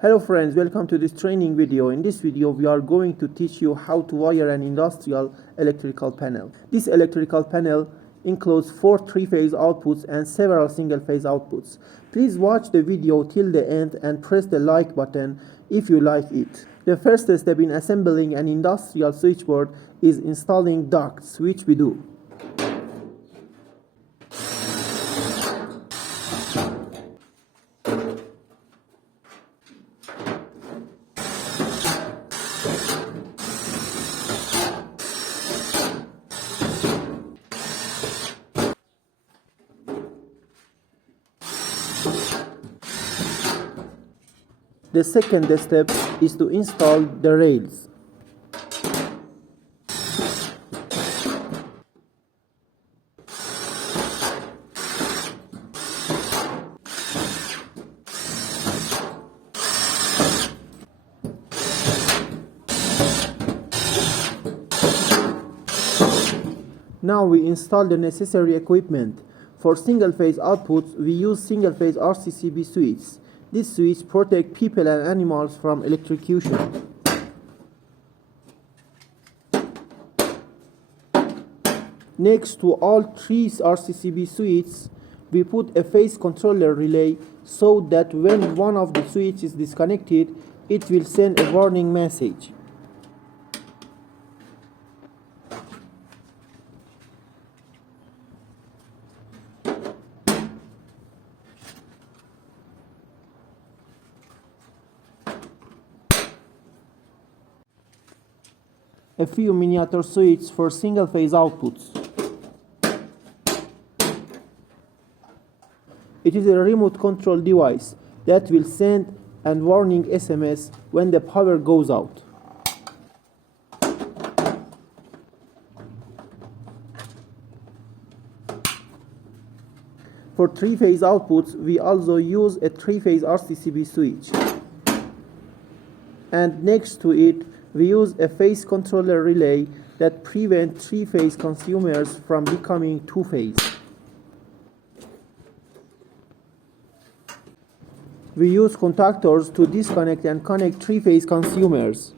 Hello friends, welcome to this training video. In this video we are going to teach you how to wire an industrial electrical panel. This electrical panel includes 4 3-phase outputs and several single-phase outputs. Please watch the video till the end and press the like button if you like it. The first step in assembling an industrial switchboard is installing ducts, which we do. The second step is to install the rails. Now we install the necessary equipment. For single-phase outputs, we use single-phase RCCB switches. This switch protects people and animals from electrocution. Next to all 3 RCCB switches, we put a phase controller relay so that when one of the switches is disconnected, it will send a warning message. A few miniature switches for single-phase outputs. It is a remote control device that will send a warning SMS when the power goes out. For 3-phase outputs, we also use a 3-phase RCCB switch. And next to it, we use a phase controller relay that prevents 3-phase consumers from becoming 2-phase. We use contactors to disconnect and connect 3-phase consumers.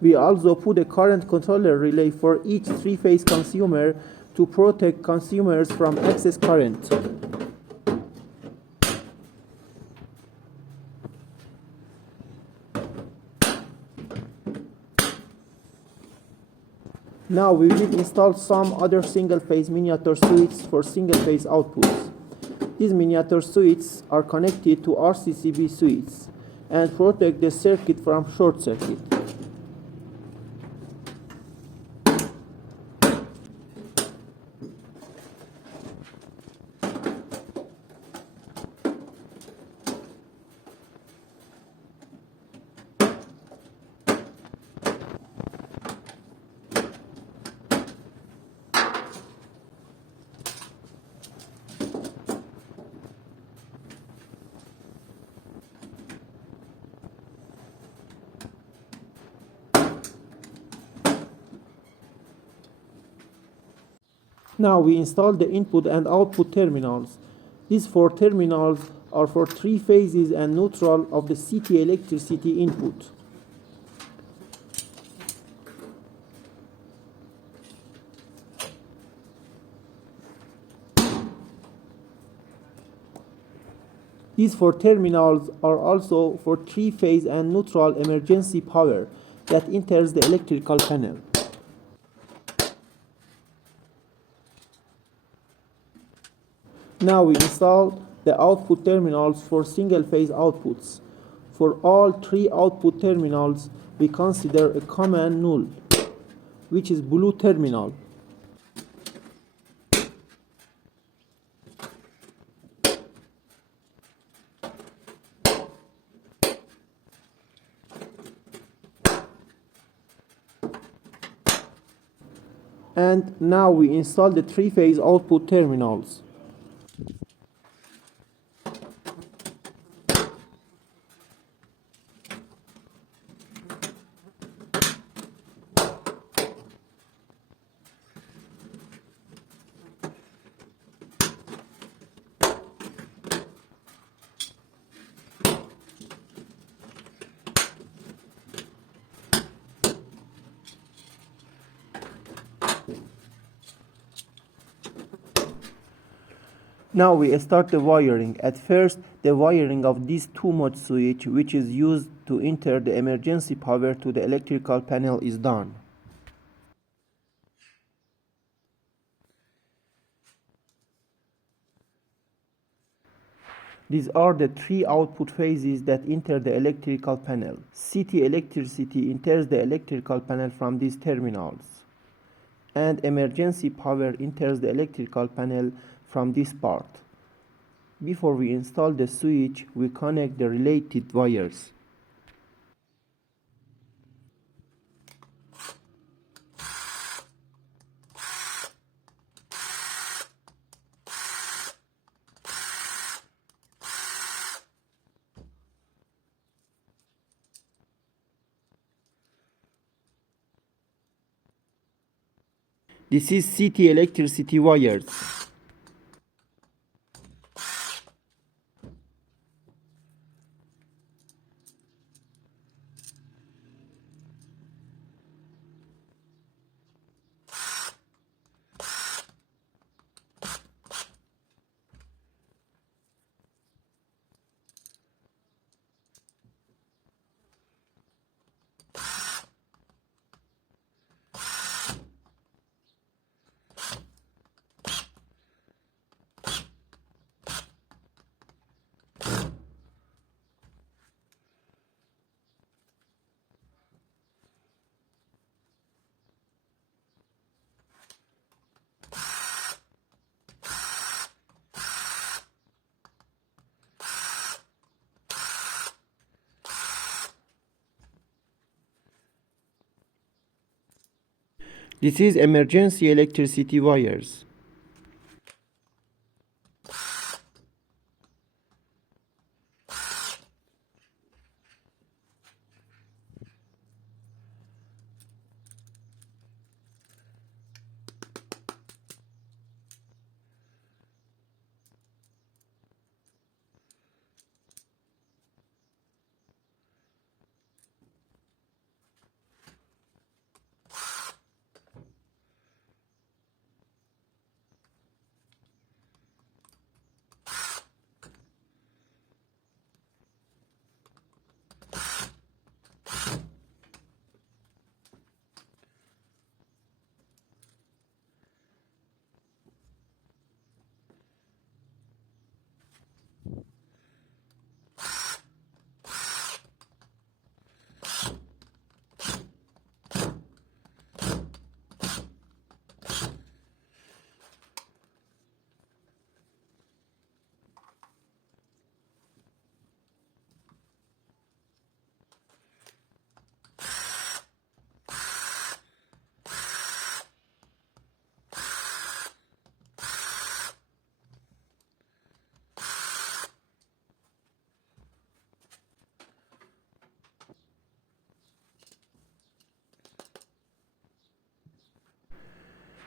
We also put a current controller relay for each 3-phase consumer to protect consumers from excess current. Now we will install some other single-phase miniature switches for single-phase outputs. These miniature switches are connected to RCCB switches and protect the circuit from short circuit. Now we install the input and output terminals. These 4 terminals are for 3 phases and neutral of the city electricity input. These 4 terminals are also for 3-phase and neutral emergency power that enters the electrical panel. Now we install the output terminals for single-phase outputs. For all 3 output terminals, we consider a common null, which is blue terminal. And now we install the 3-phase output terminals. Now we start the wiring. At first, the wiring of this 2-mode switch, which is used to enter the emergency power to the electrical panel, is done. These are the 3 output phases that enter the electrical panel. CT electricity enters the electrical panel from these terminals, and emergency power enters the electrical panel from this part. Before we install the switch, we connect the related wires. This is CT electricity wires. This is emergency electricity wires.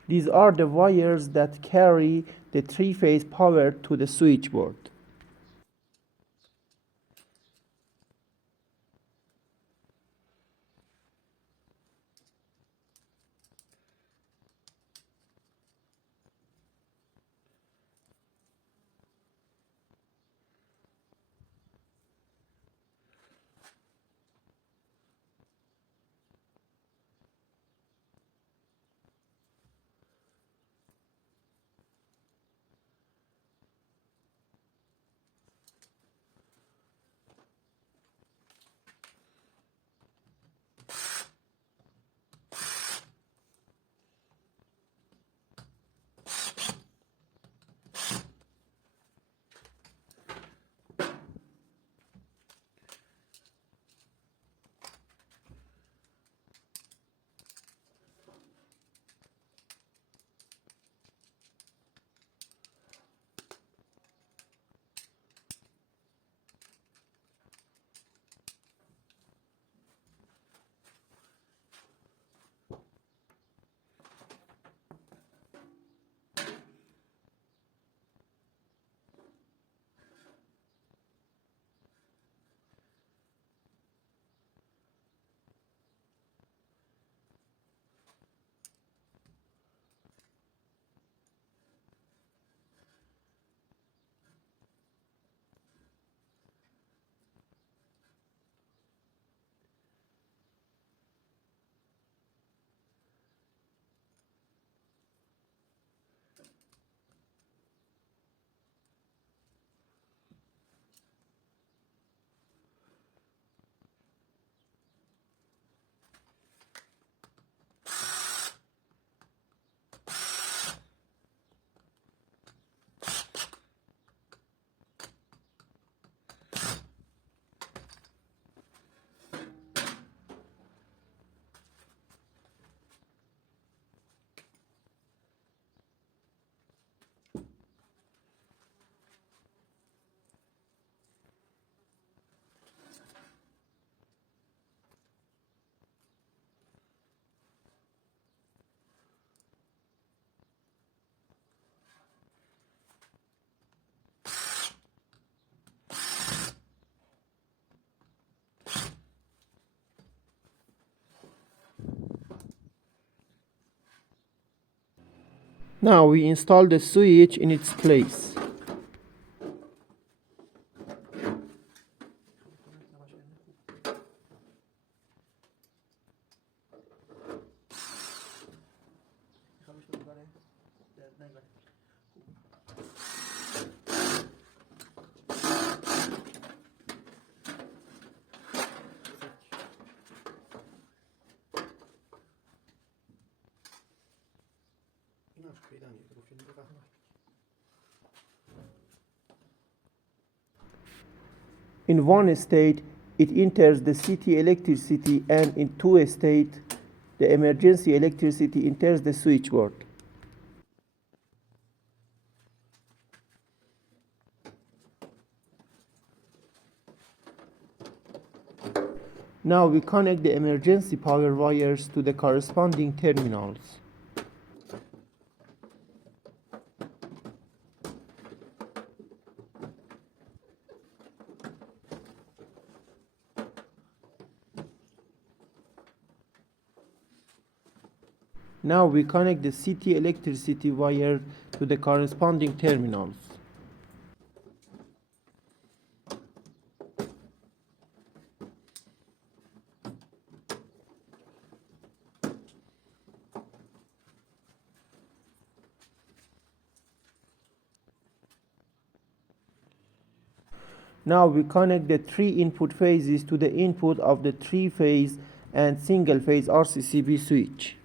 These are the wires that carry the 3-phase power to the switchboard. Now we install the switch in its place. In one state, it enters the city electricity, and in two states, the emergency electricity enters the switchboard. Now we connect the emergency power wires to the corresponding terminals. Now we connect the city electricity wire to the corresponding terminals. Now we connect the three input phases to the input of the three-phase and single-phase RCCB switch.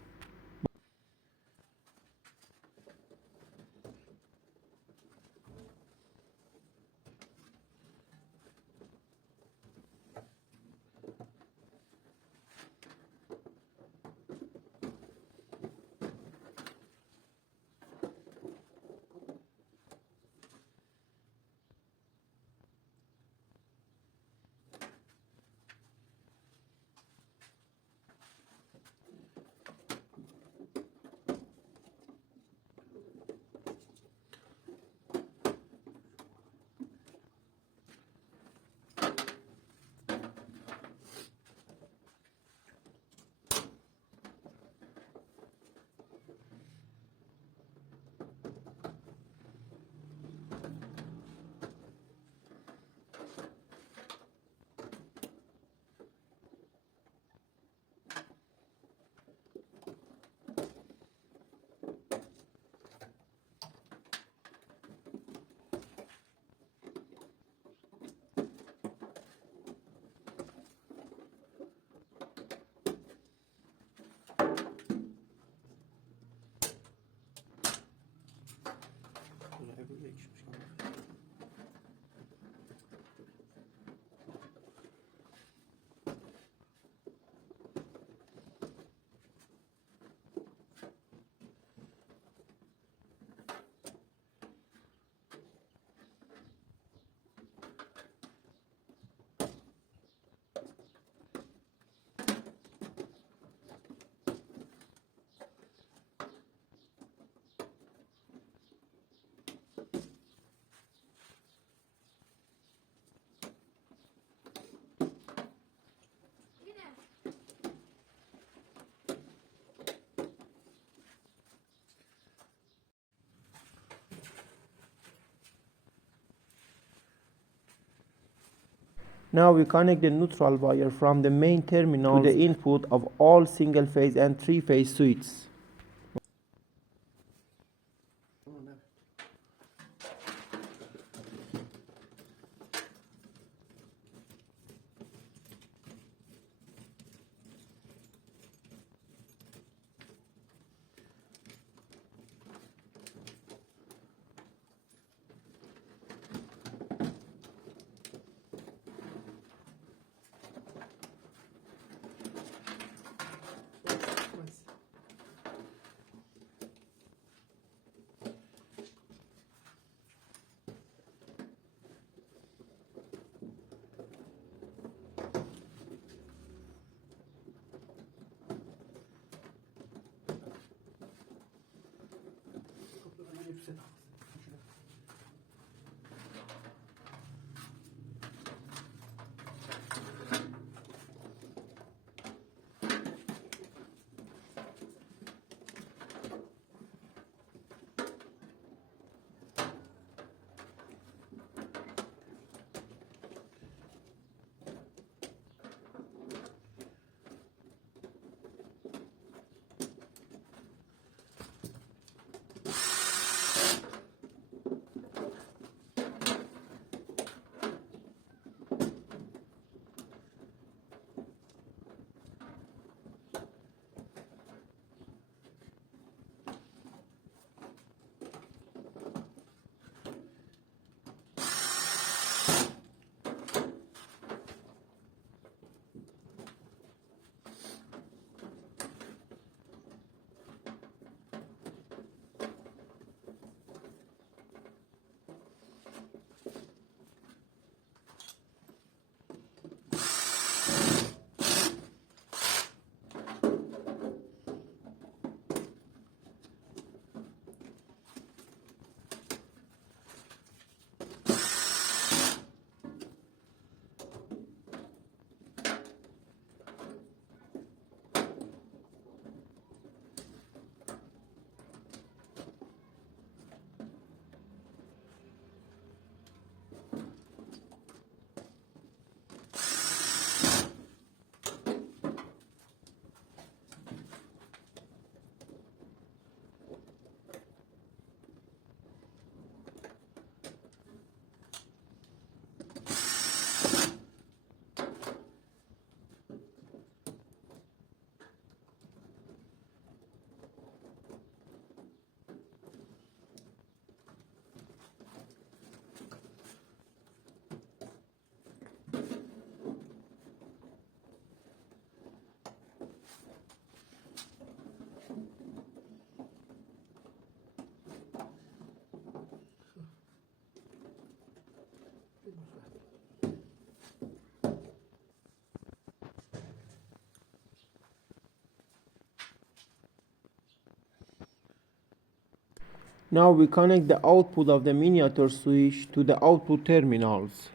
Now we connect the neutral wire from the main terminal to the input of all single-phase and three-phase switches. Now we connect the output of the miniature switch to the output terminals.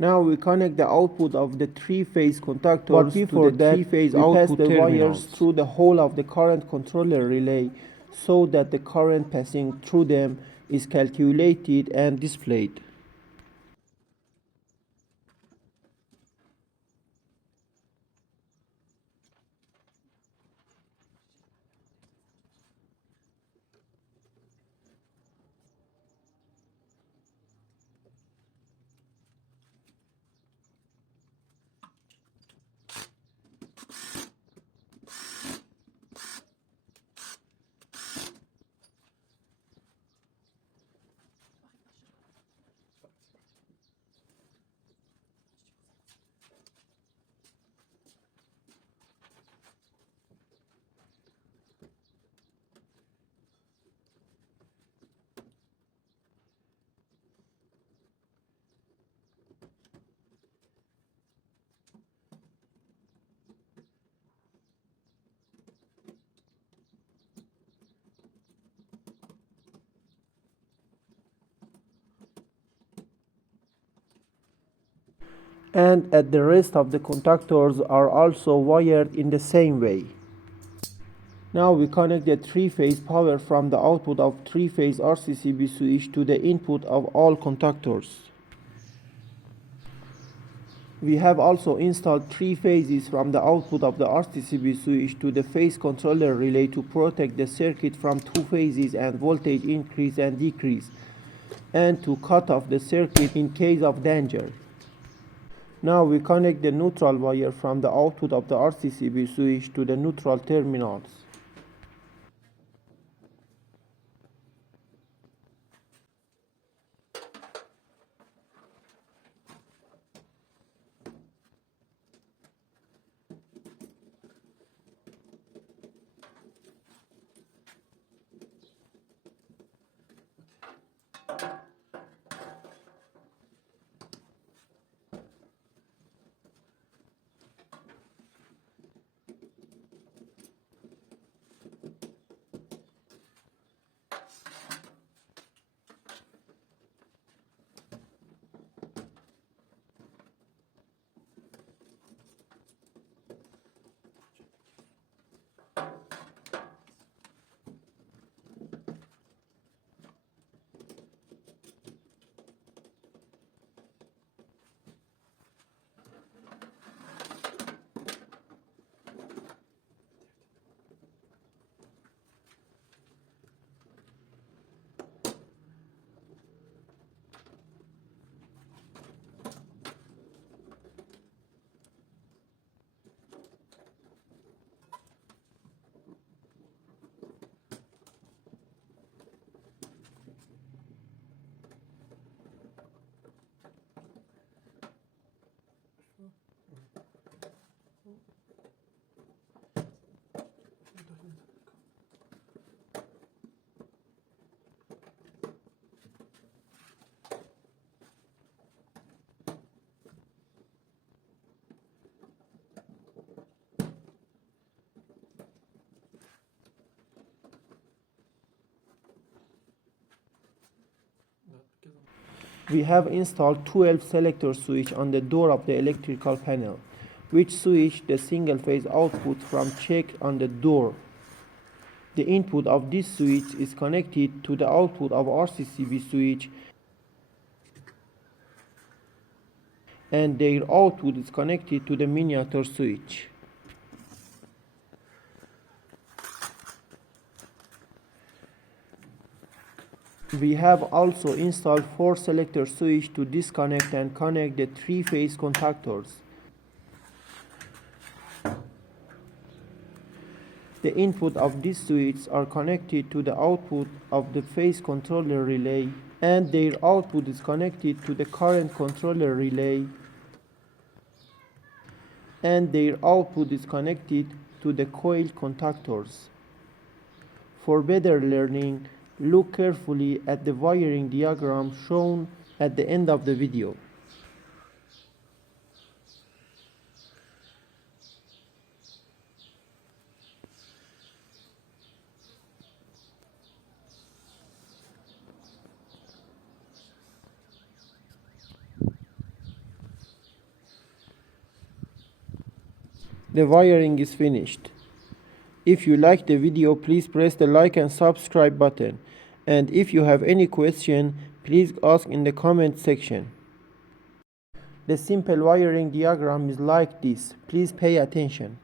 Now we connect the output of the three-phase contactors to the three-phase output terminals. We pass the wires through the whole of the current controller relay so that the current passing through them is calculated and displayed. And at the rest of the contactors are also wired in the same way. Now we connect the three-phase power from the output of three-phase RCCB switch to the input of all contactors. We have also installed three phases from the output of the RCCB switch to the phase controller relay to protect the circuit from two phases and voltage increase and decrease. and to cut off the circuit in case of danger. Now we connect the neutral wire from the output of the RCCB switch to the neutral terminals. We have installed 12 selector switch on the door of the electrical panel, which switch the single phase output from check on the door. The input of this switch is connected to the output of RCCB switch, and their output is connected to the miniature switch. We have also installed 4 selector switch to disconnect and connect the 3-phase contactors. The input of these switches are connected to the output of the phase controller relay, and their output is connected to the current controller relay, and their output is connected to the coil contactors. For better learning, look carefully at the wiring diagram shown at the end of the video. The wiring is finished. If you like the video, please press the like and subscribe button. And if you have any question, please ask in the comment section. The simple wiring diagram is like this. Please pay attention.